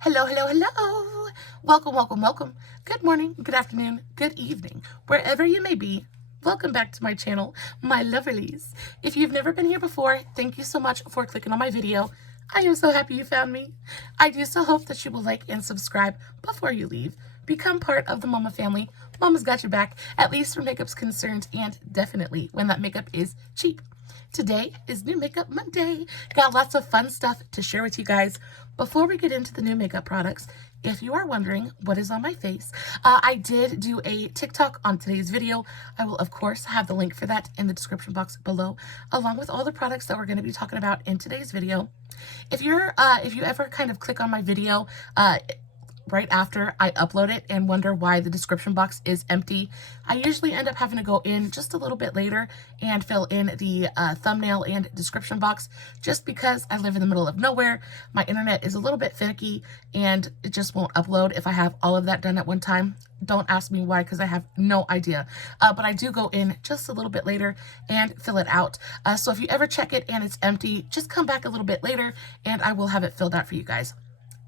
Hello, hello, hello. Welcome, welcome, welcome. Good morning, good afternoon, good evening, wherever you may be. Welcome back to my channel, my lovelies. If you've never been here before, thank you so much for clicking on my video. I am so happy you found me. I do so hope that you will like and subscribe before you leave. Become part of the Mama family. Mama's got your back, at least where makeup's concerned, and definitely when that makeup is cheap. Today is New Makeup Monday. Got lots of fun stuff to share with you guys. Before we get into the new makeup products, if you are wondering what is on my face, I did do a TikTok on today's video. I will, of course, have the link for that in the description box below, along with all the products that we're going to be talking about in today's video. If you ever kind of click on my video, right after I upload it and wonder why the description box is empty, I usually end up having to go in just a little bit later and fill in the thumbnail and description box, just because I live in the middle of nowhere. My internet is a little bit finicky and it just won't upload if I have all of that done at one time. Don't ask me why, because I have no idea. But I do go in just a little bit later and fill it out. So if you ever check it and it's empty, just come back a little bit later and I will have it filled out for you guys.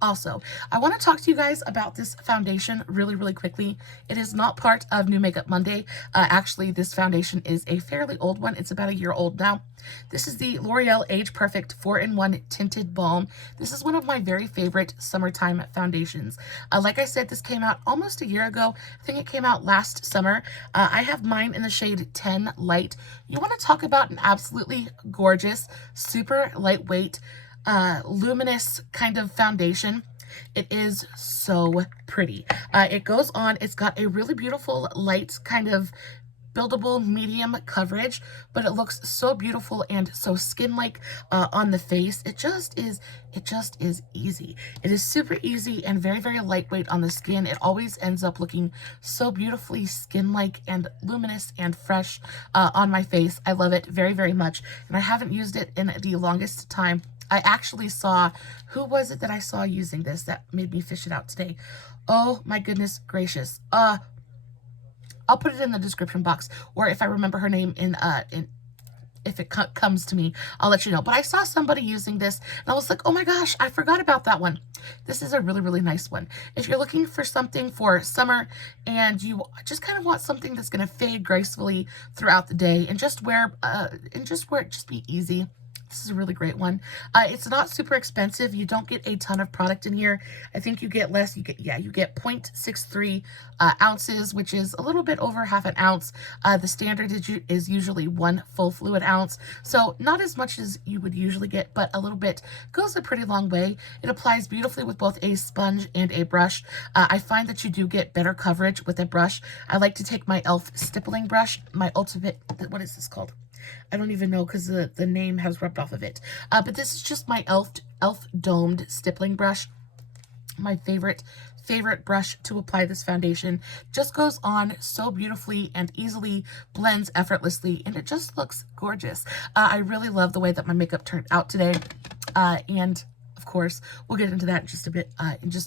Also, I want to talk to you guys about this foundation really quickly. It is not part of New Makeup Monday. Actually, this foundation is a fairly old one. It's about a year old now. This is the L'Oreal Age Perfect 4-in-1 Tinted Balm. This is one of my very favorite summertime foundations. Like I said, this came out almost a year ago. I think it came out last summer. I have mine in the shade 10 Light. You want to talk about an absolutely gorgeous, super lightweight, luminous kind of foundation. It is so pretty. It goes on, it's got a really beautiful light kind of buildable medium coverage, but it looks so beautiful and so skin-like on the face. It just is easy. It is super easy and very lightweight on the skin. It always ends up looking so beautifully skin-like and luminous and fresh on my face. I love it very much, and I haven't used it in the longest time. I actually saw, who was it that I saw using this that made me fish it out today? Oh my goodness gracious. I'll put it in the description box, or if I remember her name if it comes to me, I'll let you know. But I saw somebody using this and I was like, oh my gosh, I forgot about that one. This is a really nice one. If you're looking for something for summer and you just kind of want something that's going to fade gracefully throughout the day and just wear it just be easy, this is a really great one. It's not super expensive. You don't get a ton of product in here. I think you get less. You get 0.63 ounces, which is a little bit over half an ounce. The standard is usually 1 full fluid ounce. So not as much as you would usually get, but a little bit goes a pretty long way. It applies beautifully with both a sponge and a brush. I find that you do get better coverage with a brush. I like to take my e.l.f. stippling brush, my ultimate, what is this called? I don't even know because the name has rubbed off of it. But this is just my e.l.f. domed stippling brush. My favorite brush to apply this foundation. Just goes on so beautifully and easily blends effortlessly, and it just looks gorgeous. I really love the way that my makeup turned out today. And of course, we'll get into that in just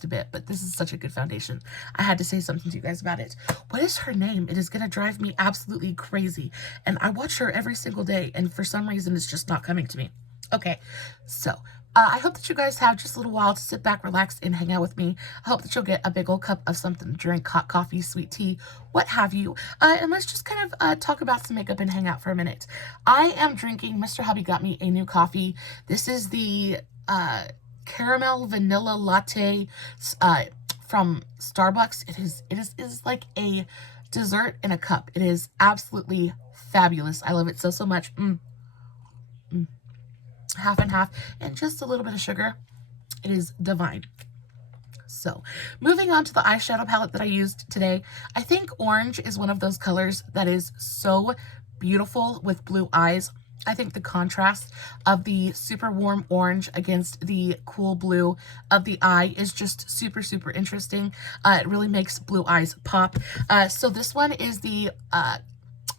a bit, but this is such a good foundation. I had to say something to you guys about it. What is her name? It is going to drive me absolutely crazy, and I watch her every single day, and for some reason, it's just not coming to me. Okay, so I hope that you guys have just a little while to sit back, relax, and hang out with me. I hope that you'll get a big old cup of something to drink, hot coffee, sweet tea, what have you. And let's just kind of talk about some makeup and hang out for a minute. I am drinking, Mr. Hubby got me a new coffee. This is the caramel vanilla latte from Starbucks. It is like a dessert in a cup. It is absolutely fabulous. I love it so much. Half and half, and just a little bit of sugar. It is divine. So, moving on to the eyeshadow palette that I used today. I think orange is one of those colors that is so beautiful with blue eyes. I think the contrast of the super warm orange against the cool blue of the eye is just super interesting. It really makes blue eyes pop. So this one is the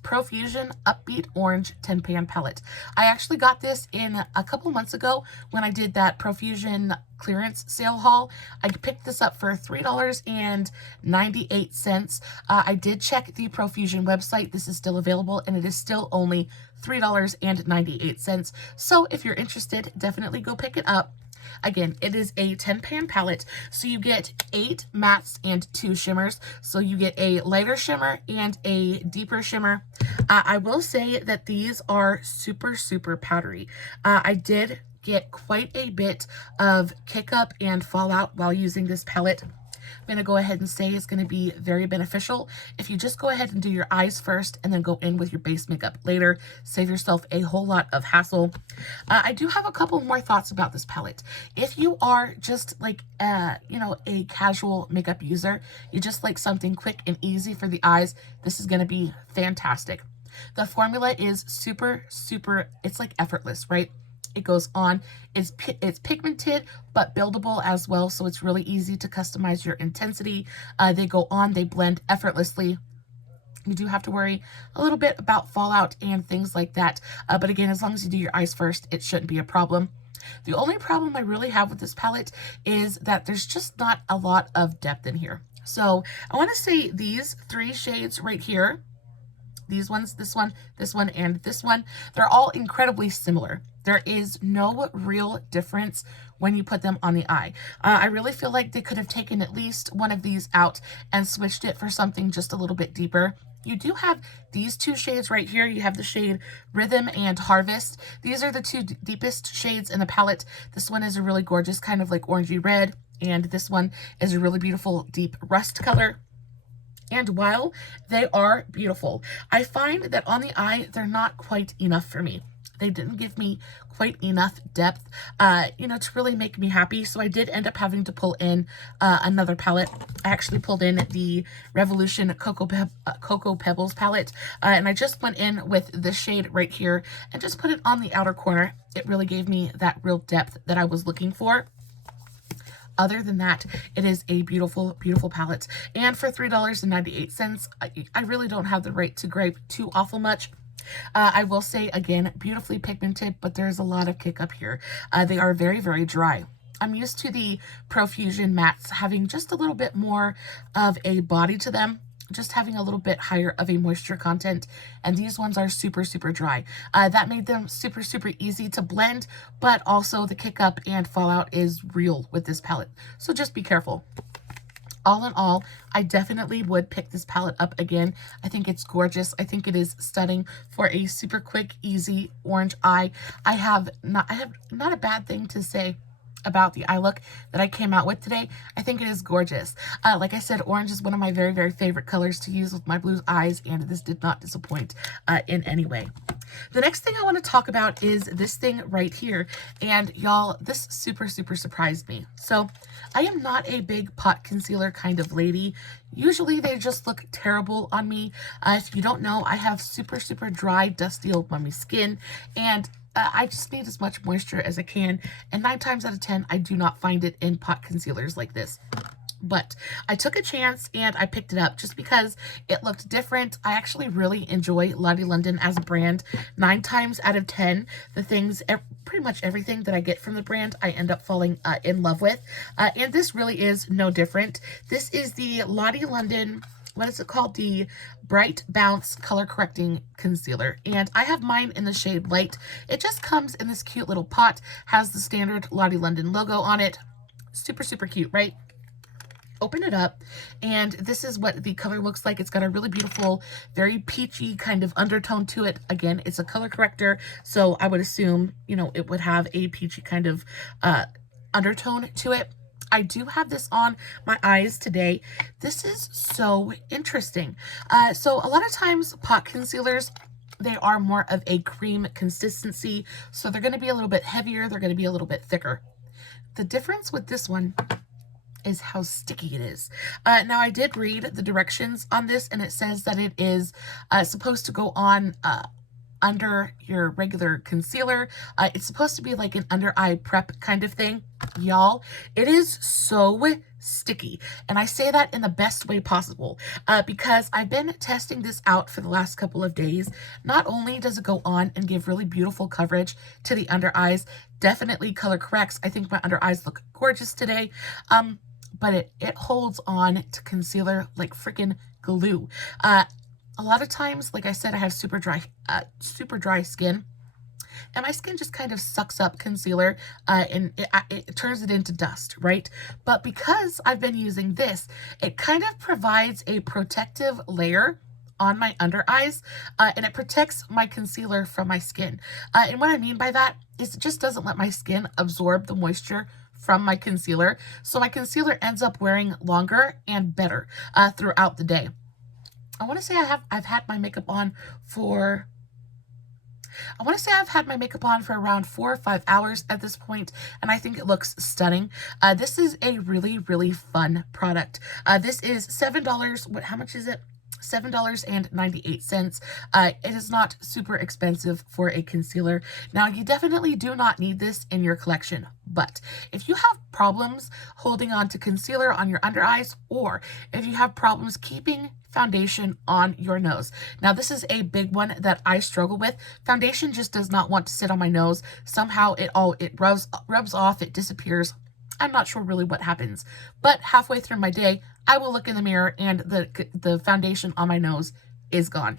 Profusion Upbeat Orange 10-pan palette. I actually got this in a couple months ago when I did that Profusion clearance sale haul. I picked this up for $3.98. I did check the Profusion website. This is still available, and it is still only $3.98. So if you're interested, definitely go pick it up. Again, it is a 10-pan palette, so you get 8 mattes and 2 shimmers. So you get a lighter shimmer and a deeper shimmer. I will say that these are super, super powdery. I did get quite a bit of kick up and fallout while using this palette. I'm going to go ahead and say it's going to be very beneficial if you just go ahead and do your eyes first and then go in with your base makeup later. Save yourself a whole lot of hassle. I do have a couple more thoughts about this palette. If you are just like, you know, a casual makeup user, you just like something quick and easy for the eyes, this is going to be fantastic. The formula is super, super, it's like effortless, right? It goes on, it's pigmented, but buildable as well, so it's really easy to customize your intensity. They go on, they blend effortlessly. You do have to worry a little bit about fallout and things like that, but again, as long as you do your eyes first, it shouldn't be a problem. The only problem I really have with this palette is that there's just not a lot of depth in here. So I want to say these 3 shades right here, these ones, this one, and this one, they're all incredibly similar. There is no real difference when you put them on the eye. I really feel like they could have taken at least one of these out and switched it for something just a little bit deeper. You do have these 2 shades right here. You have the shade Rhythm and Harvest. These are the 2 deepest shades in the palette. This one is a really gorgeous kind of like orangey red, and this one is a really beautiful deep rust color. And while they are beautiful, I find that on the eye, they're not quite enough for me. They didn't give me quite enough depth, you know, to really make me happy. So I did end up having to pull in another palette. I actually pulled in the Revolution Cocoa Pebbles palette, and I just went in with this shade right here and just put it on the outer corner. It really gave me that real depth that I was looking for. Other than that, it is a beautiful, beautiful palette. And for $3.98, I really don't have the right to gripe too awful much. I will say, again, beautifully pigmented, but there's a lot of kick up here. They are very, very dry. I'm used to the Profusion mattes having just a little bit more of a body to them, just having a little bit higher of a moisture content, and these ones are super, super dry. That made them super, super easy to blend, but also the kick up and fallout is real with this palette, so just be careful. All in all, I definitely would pick this palette up again. I think it's gorgeous. I think it is stunning for a super quick, easy orange eye. I have not a bad thing to say about the eye look that I came out with today. I think it is gorgeous. Like I said, orange is one of my very, very favorite colors to use with my blue eyes, and this did not disappoint in any way. The next thing I want to talk about is this thing right here. And y'all, this super, super surprised me. So I am not a big pot concealer kind of lady. Usually they just look terrible on me. If you don't know, I have super, super dry, dusty old mummy skin, and I just need as much moisture as I can, and 9 times out of 10, I do not find it in pot concealers like this. But I took a chance and I picked it up just because it looked different. I actually really enjoy Lottie London as a brand. 9 times out of 10, the things, pretty much everything that I get from the brand, I end up falling in love with. And this really is no different. This is the Lottie London, what is it called? The Bright Bounce Color Correcting Concealer. And I have mine in the shade Light. It just comes in this cute little pot, has the standard Lottie London logo on it. Super, super cute, right? Open it up, and this is what the color looks like. It's got a really beautiful, very peachy kind of undertone to it. Again, it's a color corrector, so I would assume, you know, it would have a peachy kind of undertone to it. I do have this on my eyes today. This is so interesting. So a lot of times pot concealers, they are more of a cream consistency, so they're going to be a little bit heavier, they're going to be a little bit thicker. The difference with this one is how sticky it is. Now, I did read the directions on this, and it says that it is supposed to go on under your regular concealer. It's supposed to be like an under eye prep kind of thing. Y'all, it is so sticky, and I say that in the best way possible because I've been testing this out for the last couple of days. Not only does it go on and give really beautiful coverage to the under eyes, definitely color corrects. I think my under eyes look gorgeous today, but it holds on to concealer like freaking glue. A lot of times, like I said, I have super dry skin. and my skin just kind of sucks up concealer and it turns it into dust, right? But because I've been using this, it kind of provides a protective layer on my under eyes, and it protects my concealer from my skin. And what I mean by that is it just doesn't let my skin absorb the moisture from my concealer, so my concealer ends up wearing longer and better throughout the day. I want to say I've had my makeup on for around 4 or 5 hours at this point, and I think it looks stunning. This is a really, really fun product. This is $7. How much is it? $7.98. It is not super expensive for a concealer. Now, you definitely do not need this in your collection, but if you have problems holding on to concealer on your under eyes, or if you have problems keeping foundation on your nose. Now, this is a big one that I struggle with. Foundation just does not want to sit on my nose. Somehow it rubs off, it disappears. I'm not sure really what happens, but halfway through my day, I will look in the mirror and the foundation on my nose is gone.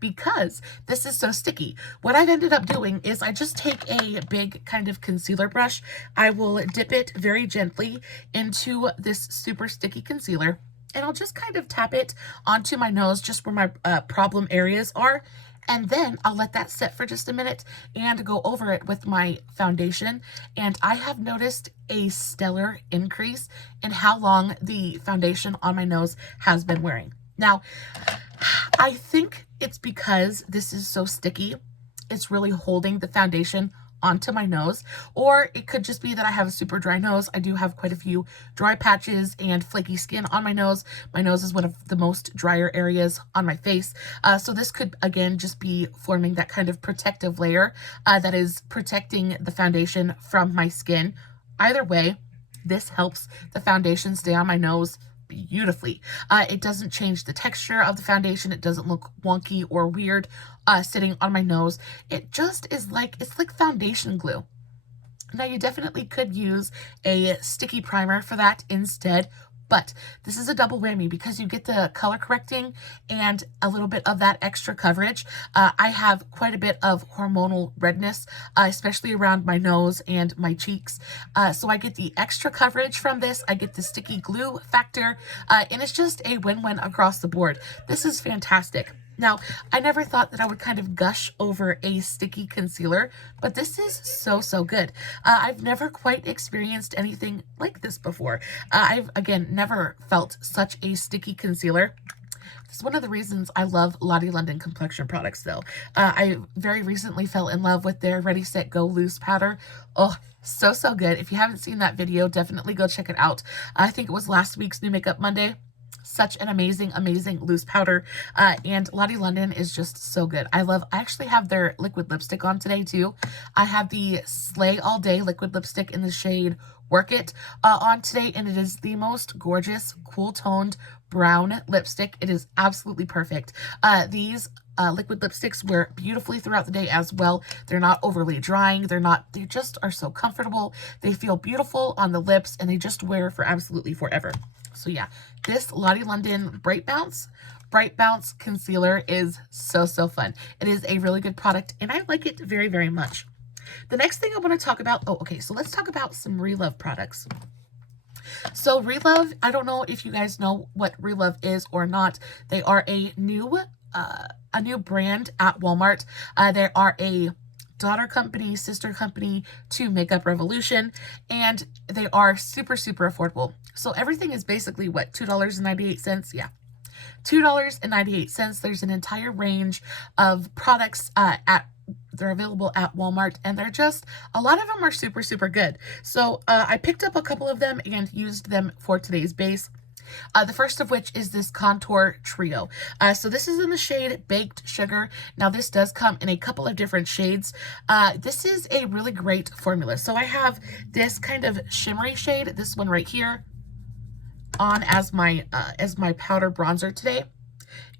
Because this is so sticky, what I've ended up doing is I just take a big kind of concealer brush. I will dip it very gently into this super sticky concealer, and I'll just kind of tap it onto my nose, just where my problem areas are. And then I'll let that set for just a minute and go over it with my foundation. And I have noticed a stellar increase in how long the foundation on my nose has been wearing. Now, I think it's because this is so sticky. It's really holding the foundation onto my nose, or it could just be that I have a super dry nose. I do have quite a few dry patches and flaky skin on my nose. My nose is one of the most drier areas on my face. So this could, again, just be forming that kind of protective layer that is protecting the foundation from my skin. Either way, this helps the foundation stay on my nose beautifully. It doesn't change the texture of the foundation. It doesn't look wonky or weird sitting on my nose. It just is like, it's like foundation glue. Now, you definitely could use a sticky primer for that instead, but this is a double whammy because you get the color correcting and a little bit of that extra coverage. I have quite a bit of hormonal redness, especially around my nose and my cheeks. So I get the extra coverage from this. I get the sticky glue factor, and it's just a win-win across the board. This is fantastic. Now, I never thought that I would kind of gush over a sticky concealer, but this is so, so good. I've never quite experienced anything like this before. I've, again, never felt such a sticky concealer. It's one of the reasons I love Lottie London complexion products, though. I very recently fell in love with their Ready, Set, Go loose powder. Oh, so, so good. If you haven't seen that video, definitely go check it out. I think it was last week's New Makeup Monday. Such an amazing, amazing loose powder. And Lottie London is just so good. I actually have their liquid lipstick on today too. I have the Slay All Day liquid lipstick in the shade Work It on today, and it is the most gorgeous, cool toned brown lipstick. It is absolutely perfect. These liquid lipsticks wear beautifully throughout the day as well. They're not overly drying. They just are so comfortable. They feel beautiful on the lips, and they just wear for absolutely forever. So yeah, this Lottie London Bright Bounce concealer is so, so fun. It is a really good product, and I like it very, very much. The next thing I want to talk about, so let's talk about some ReLove products. So ReLove, I don't know if you guys know what ReLove is or not. They are a new brand at Walmart. They are a daughter company, sister company to Makeup Revolution, and they are super, super affordable. So everything is basically, what, $2.98? Yeah, $2.98. There's an entire range of products they're available at Walmart, and they're just, a lot of them are super, super good. So I picked up a couple of them and used them for today's base. The first of which is this Contour Trio. So this is in the shade Baked Sugar. Now, this does come in a couple of different shades. This is a really great formula. So I have this kind of shimmery shade, this one right here, on as my powder bronzer today.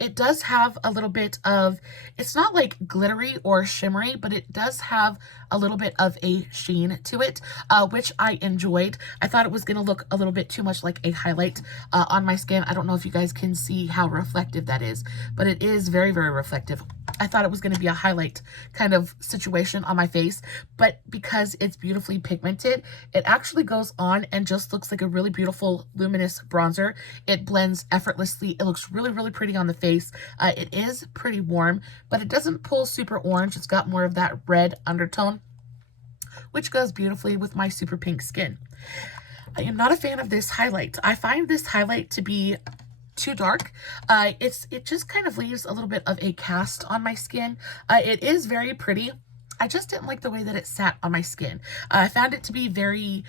It does have a little bit of, it's not like glittery or shimmery, but it does have a little bit of a sheen to it, which I enjoyed. I thought it was going to look a little bit too much like a highlight on my skin. I don't know if you guys can see how reflective that is, but it is very, very reflective. I thought it was going to be a highlight kind of situation on my face, but because it's beautifully pigmented, it actually goes on and just looks like a really beautiful luminous bronzer. It blends effortlessly. It looks really, really pretty on the face. It is pretty warm, but it doesn't pull super orange. It's got more of that red undertone, which goes beautifully with my super pink skin. I am not a fan of this highlight. I find this highlight to be too dark. It just kind of leaves a little bit of a cast on my skin. It is very pretty. I just didn't like the way that it sat on my skin. I found it to be very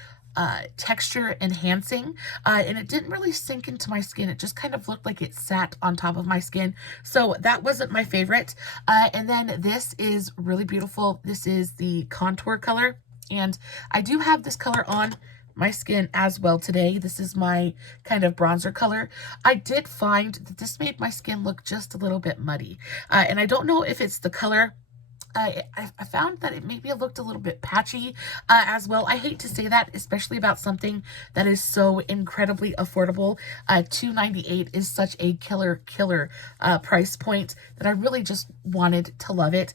texture enhancing, and it didn't really sink into my skin. It just kind of looked like it sat on top of my skin. So that wasn't my favorite. And then this is really beautiful. This is the contour color, and I do have this color on my skin as well today. This is my kind of bronzer color. I did find that this made my skin look just a little bit muddy, and I don't know if it's the color. I found that it maybe looked a little bit patchy as well. I hate to say that, especially about something that is so incredibly affordable. $2.98 is such a killer price point that I really just wanted to love it.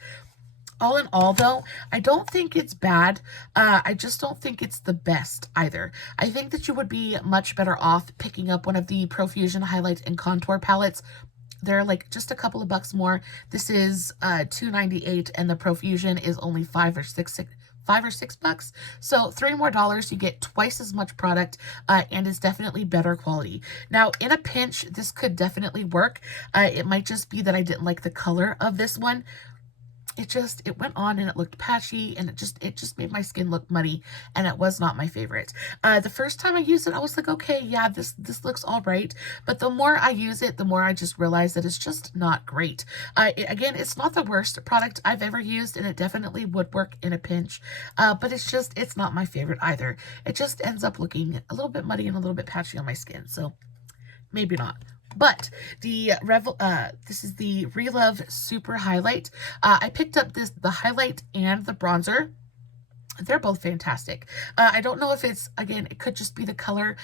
All in all, though, I don't think it's bad. I just don't think it's the best either. I think that you would be much better off picking up one of the Profusion highlight and contour palettes. They're like just a couple of bucks more. This is $2.98, and the Profusion is only $5 or $6. So $3 more, you get twice as much product, and it's definitely better quality. Now, in a pinch, this could definitely work. It might just be that I didn't like the color of this one. It went on and it looked patchy, and it just made my skin look muddy, and it was not my favorite. The first time I used it, I was like, okay, yeah, this looks all right. But the more I use it, the more I just realize that it's just not great. Again, it's not the worst product I've ever used, and it definitely would work in a pinch. But it's not my favorite either. It just ends up looking a little bit muddy and a little bit patchy on my skin. So maybe not. But this is the ReLove Super Highlight. I picked up the highlight and the bronzer. They're both fantastic. I don't know if it's, again, it could just be the color.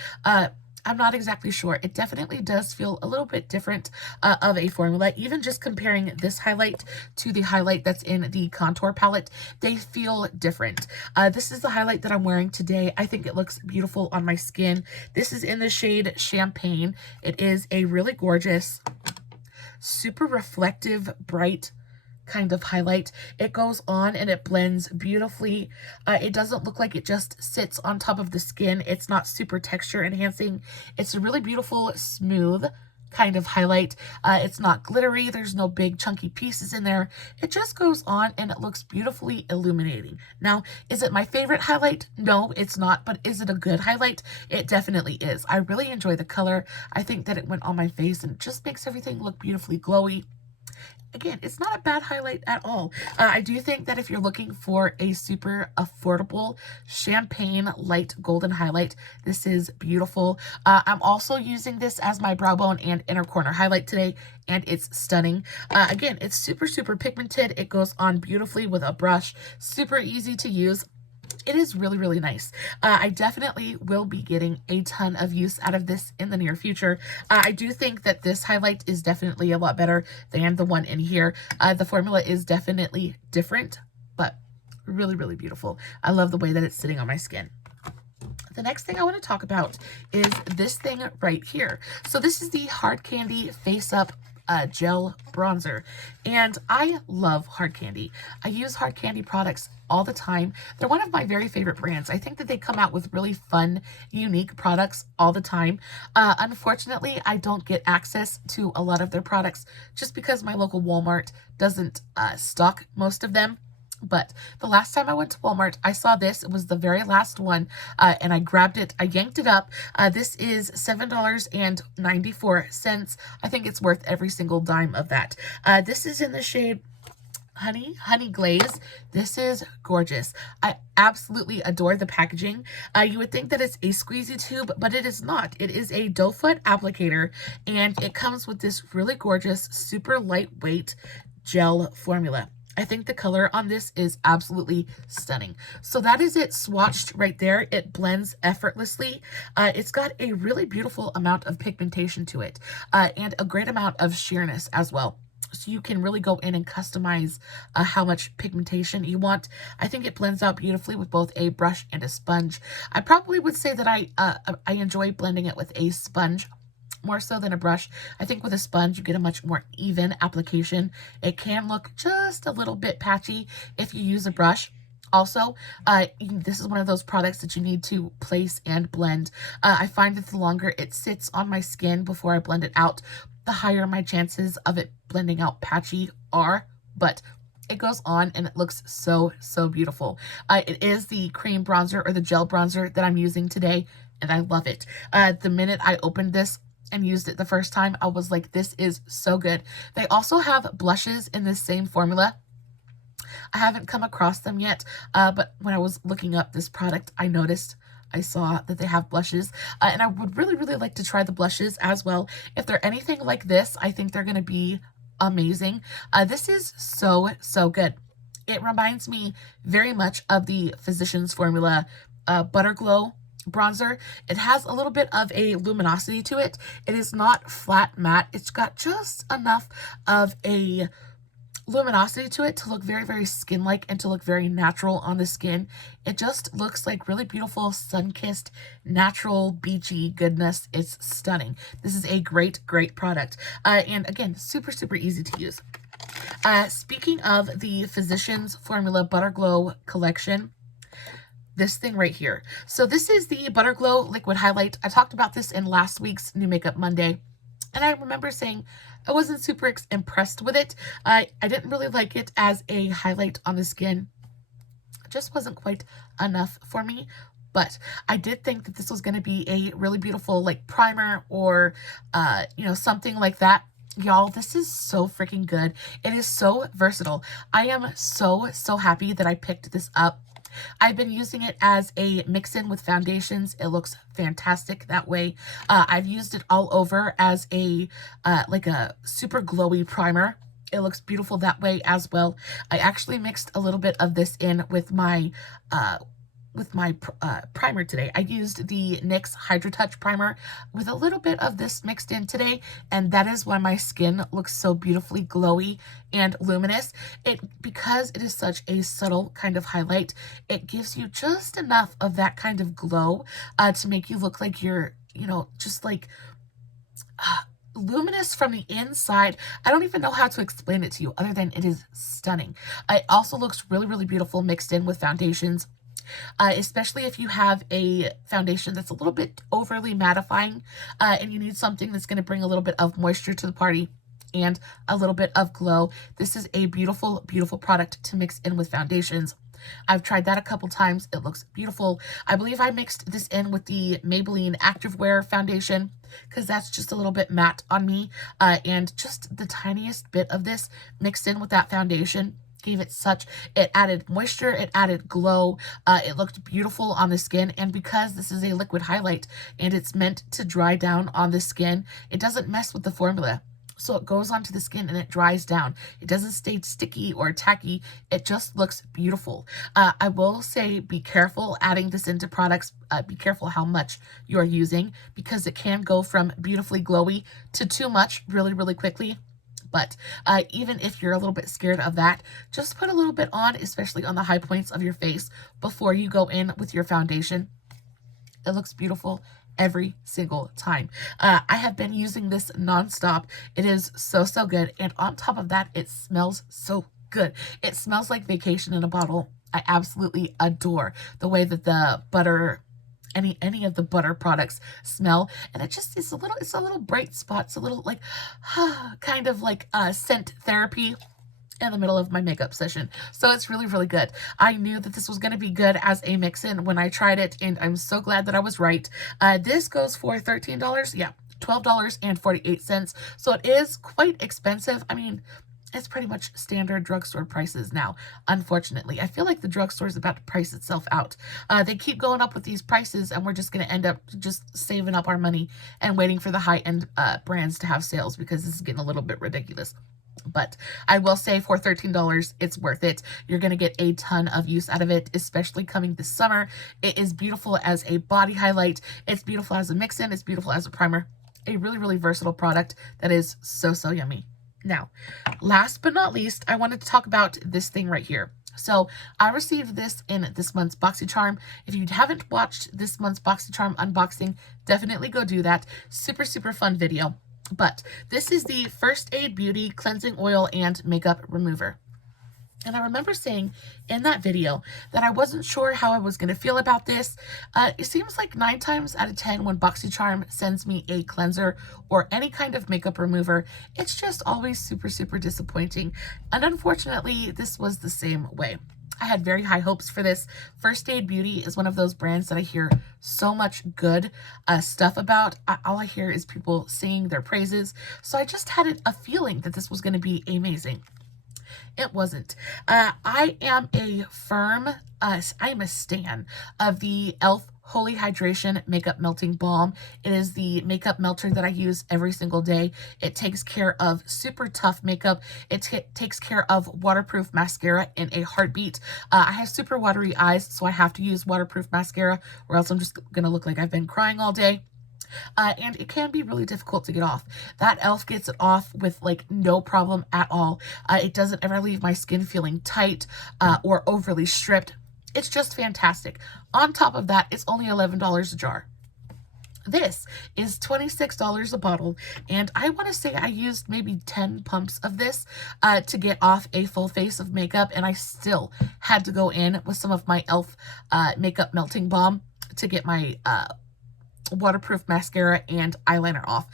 I'm not exactly sure. It definitely does feel a little bit different of a formula. Even just comparing this highlight to the highlight that's in the contour palette, they feel different. This is the highlight that I'm wearing today. I think it looks beautiful on my skin. This is in the shade Champagne. It is a really gorgeous, super reflective, bright kind of highlight. It goes on and it blends beautifully. It doesn't look like it just sits on top of the skin. It's not super texture enhancing. It's a really beautiful, smooth kind of highlight. It's not glittery. There's no big chunky pieces in there. It just goes on and it looks beautifully illuminating. Now, is it my favorite highlight? No, it's not. But is it a good highlight? It definitely is. I really enjoy the color. I think that it went on my face and it just makes everything look beautifully glowy. Again, it's not a bad highlight at all. I do think that if you're looking for a super affordable champagne light golden highlight, this is beautiful. I'm also using this as my brow bone and inner corner highlight today, and it's stunning. Again, it's super pigmented. It goes on beautifully with a brush. Super easy to use. It is really nice. I definitely will be getting a ton of use out of this in the near future. I do think that this highlight is definitely a lot better than the one in here. The formula is definitely different, but really beautiful. I love the way that it's sitting on my skin. The next thing I want to talk about is this thing right here. So this is the Hard Candy Face Up gel bronzer, and I love Hard Candy. I use Hard Candy products all the time. They're one of my very favorite brands. I think that they come out with really fun, unique products all the time. Unfortunately, I don't get access to a lot of their products just because my local Walmart doesn't stock most of them. But the last time I went to Walmart, I saw this. It was the very last one, and I grabbed it. I yanked it up. This is $7.94. I think it's worth every single dime of that. This is in the shade Honey Glaze. This is gorgeous. I absolutely adore the packaging. You would think that it's a squeezy tube, but it is not. It is a doe foot applicator, and it comes with this really gorgeous, super lightweight gel formula. I think the color on this is absolutely stunning. So that is it swatched right there. It blends effortlessly. It's got a really beautiful amount of pigmentation to it, and a great amount of sheerness as well. so you can really go in and customize how much pigmentation you want. I think it blends out beautifully with both a brush and a sponge. I probably would say that I enjoy blending it with a sponge more so than a brush. I think with a sponge you get a much more even application. It can look just a little bit patchy if you use a brush. Also, this is one of those products that you need to place and blend. I find that the longer it sits on my skin before I blend it out, the higher my chances of it blending out patchy are. But it goes on and it looks so, so beautiful. It is the cream bronzer or the gel bronzer that I'm using today, and I love it. The minute I opened this and used it the first time, I was like, this is so good. They also have blushes in this same formula. I haven't come across them yet, but when I was looking up this product, I saw that they have blushes, and I would really, really like to try the blushes as well. If they're anything like this, I think they're going to be amazing. This is so, so good. It reminds me very much of the Physicians Formula Butter Glow bronzer. It has a little bit of a luminosity to it. It is not flat matte. It's got just enough of a luminosity to it to look very, very skin-like and to look very natural on the skin. It just looks like really beautiful, sun-kissed, natural, beachy goodness. It's stunning. This is a great, great product. And again, super, super easy to use. Speaking of the Physicians Formula Butter Glow collection, this thing right here. So this is the Butter Glow Liquid Highlight. I talked about this in last week's New Makeup Monday, and I remember saying I wasn't super impressed with it. I didn't really like it as a highlight on the skin. It just wasn't quite enough for me. But I did think that this was going to be a really beautiful like primer or, you know, something like that. Y'all, this is so freaking good. It is so versatile. I am so, so happy that I picked this up. I've been using it as a mix-in with foundations. It looks fantastic that way. I've used it all over as a like a super glowy primer. It looks beautiful that way as well. I actually mixed a little bit of this in with my primer today. I used the NYX Hydra Touch primer with a little bit of this mixed in today, and that is why my skin looks so beautifully glowy and luminous. Because it is such a subtle kind of highlight, it gives you just enough of that kind of glow to make you look like you're, you know, just like luminous from the inside. I don't even know how to explain it to you other than it is stunning. It also looks really, really beautiful mixed in with foundations. Especially if you have a foundation that's a little bit overly mattifying and you need something that's going to bring a little bit of moisture to the party and a little bit of glow. This is a beautiful, beautiful product to mix in with foundations. I've tried that a couple times. It looks beautiful. I believe I mixed this in with the Maybelline Activewear foundation because that's just a little bit matte on me. And just the tiniest bit of this mixed in with that foundation gave it it added moisture, it added glow, it looked beautiful on the skin. And because this is a liquid highlight and it's meant to dry down on the skin, it doesn't mess with the formula. So it goes onto the skin and it dries down. It doesn't stay sticky or tacky. It just looks beautiful. I will say be careful adding this into products. Be careful how much you're using because it can go from beautifully glowy to too much really, really quickly. But even if you're a little bit scared of that, just put a little bit on, especially on the high points of your face before you go in with your foundation. It looks beautiful every single time. I have been using this nonstop. It is so, so good. And on top of that, it smells so good. It smells like vacation in a bottle. I absolutely adore the way that the butter, any of the butter products smell, and it's a little bright spot. It's a little like kind of like scent therapy in the middle of my makeup session. So it's really, really good. I knew that this was going to be good as a mix-in when I tried it, and I'm so glad that I was right. This goes for $13. Yeah, $12.48. So it is quite expensive. I mean, it's pretty much standard drugstore prices now, unfortunately. I feel like the drugstore is about to price itself out. They keep going up with these prices, and we're just going to end up just saving up our money and waiting for the high-end brands to have sales because this is getting a little bit ridiculous. But I will say for $13, it's worth it. You're going to get a ton of use out of it, especially coming this summer. It is beautiful as a body highlight. It's beautiful as a mix-in. It's beautiful as a primer. A really, really versatile product that is so, so yummy. Now, last but not least, I wanted to talk about this thing right here. So I received this in this month's BoxyCharm. If you haven't watched this month's BoxyCharm unboxing, definitely go do that. Super, super fun video. But this is the First Aid Beauty Cleansing Oil and Makeup Remover. And I remember saying in that video that I wasn't sure how I was going to feel about this. It seems like 9 times out of 10 when BoxyCharm sends me a cleanser or any kind of makeup remover, it's just always super, super disappointing. And unfortunately, this was the same way. I had very high hopes for this. First Aid Beauty is one of those brands that I hear so much good stuff about. All I hear is people singing their praises. So I just had a feeling that this was going to be amazing. It wasn't. I am a firm, I am a stan of the e.l.f. Holy Hydration Makeup Melting Balm. It is the makeup melter that I use every single day. It takes care of super tough makeup. It takes care of waterproof mascara in a heartbeat. I have super watery eyes, so I have to use waterproof mascara or else I'm just going to look like I've been crying all day. And it can be really difficult to get off. That e.l.f. gets it off with like no problem at all. It doesn't ever leave my skin feeling tight or overly stripped. It's just fantastic. On top of that, it's only $11 a jar. This is $26 a bottle, and I want to say I used maybe 10 pumps of this to get off a full face of makeup, and I still had to go in with some of my e.l.f. Makeup Melting Balm to get my waterproof mascara and eyeliner off.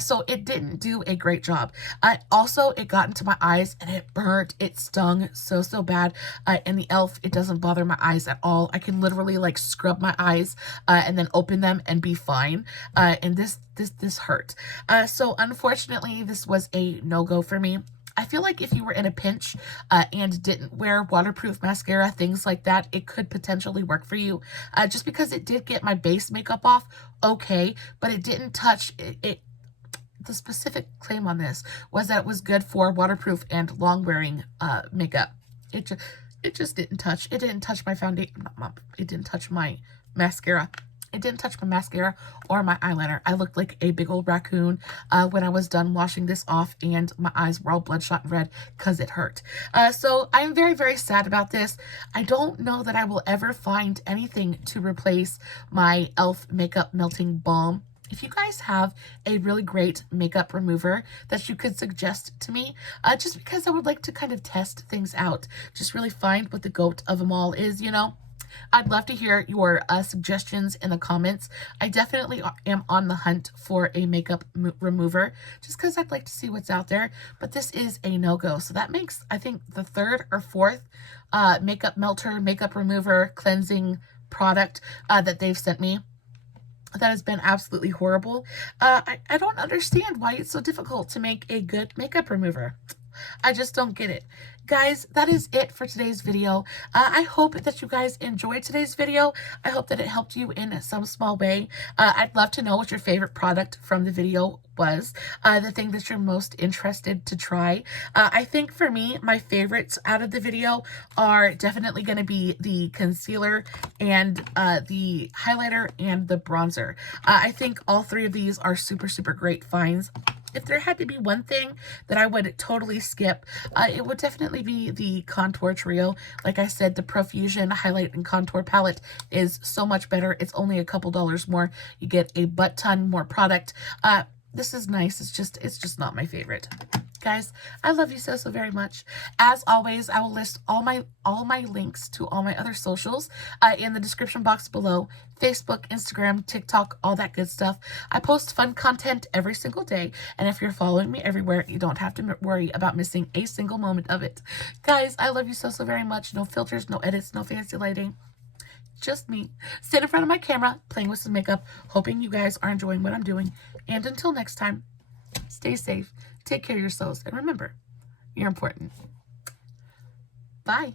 So it didn't do a great job. Also, it got into my eyes and it burnt. It stung so bad. And the e.l.f., it doesn't bother my eyes at all. I can literally like scrub my eyes and then open them and be fine. And this hurt. So unfortunately, this was a no-go for me. I feel like if you were in a pinch and didn't wear waterproof mascara, things like that, it could potentially work for you. Just because it did get my base makeup off, okay, but it didn't touch it. The specific claim on this was that it was good for waterproof and long-wearing makeup. It just didn't touch. It didn't touch my foundation. It didn't touch my mascara. It didn't touch my mascara or my eyeliner. I looked like a big old raccoon when I was done washing this off, and my eyes were all bloodshot and red because it hurt. So I'm very, very sad about this. I don't know that I will ever find anything to replace my e.l.f. Makeup Melting Balm. If you guys have a really great makeup remover that you could suggest to me, just because I would like to kind of test things out, just really find what the goat of them all is, you know? I'd love to hear your suggestions in the comments. I definitely am on the hunt for a makeup remover just because I'd like to see what's out there. But this is a no-go. So that makes, I think, the 3rd or 4th makeup melter, makeup remover, cleansing product that they've sent me. That has been absolutely horrible. I don't understand why it's so difficult to make a good makeup remover. I just don't get it. Guys, that is it for today's video. I hope that you guys enjoyed today's video. I hope that it helped you in some small way. I'd love to know what your favorite product from the video was, the thing that you're most interested to try. I think for me, my favorites out of the video are definitely going to be the concealer and the highlighter and the bronzer. I think all 3 of these are super, super great finds. If there had to be one thing that I would totally skip, it would definitely be the contour trio. Like I said, the Profusion highlight and contour palette is so much better. It's only a couple dollars more. You get a butt ton more product. This is nice. It's just not my favorite. Guys, I love you so very much. As always, I will list all my links to all my other socials in the description box below. Facebook, Instagram, TikTok, all that good stuff. I post fun content every single day, and if you're following me everywhere, you don't have to worry about missing a single moment of it. Guys, I love you so very much. No filters, no edits, no fancy lighting. Just me, sitting in front of my camera, playing with some makeup, hoping you guys are enjoying what I'm doing. And until next time, stay safe, take care of yourselves, and remember, you're important. Bye.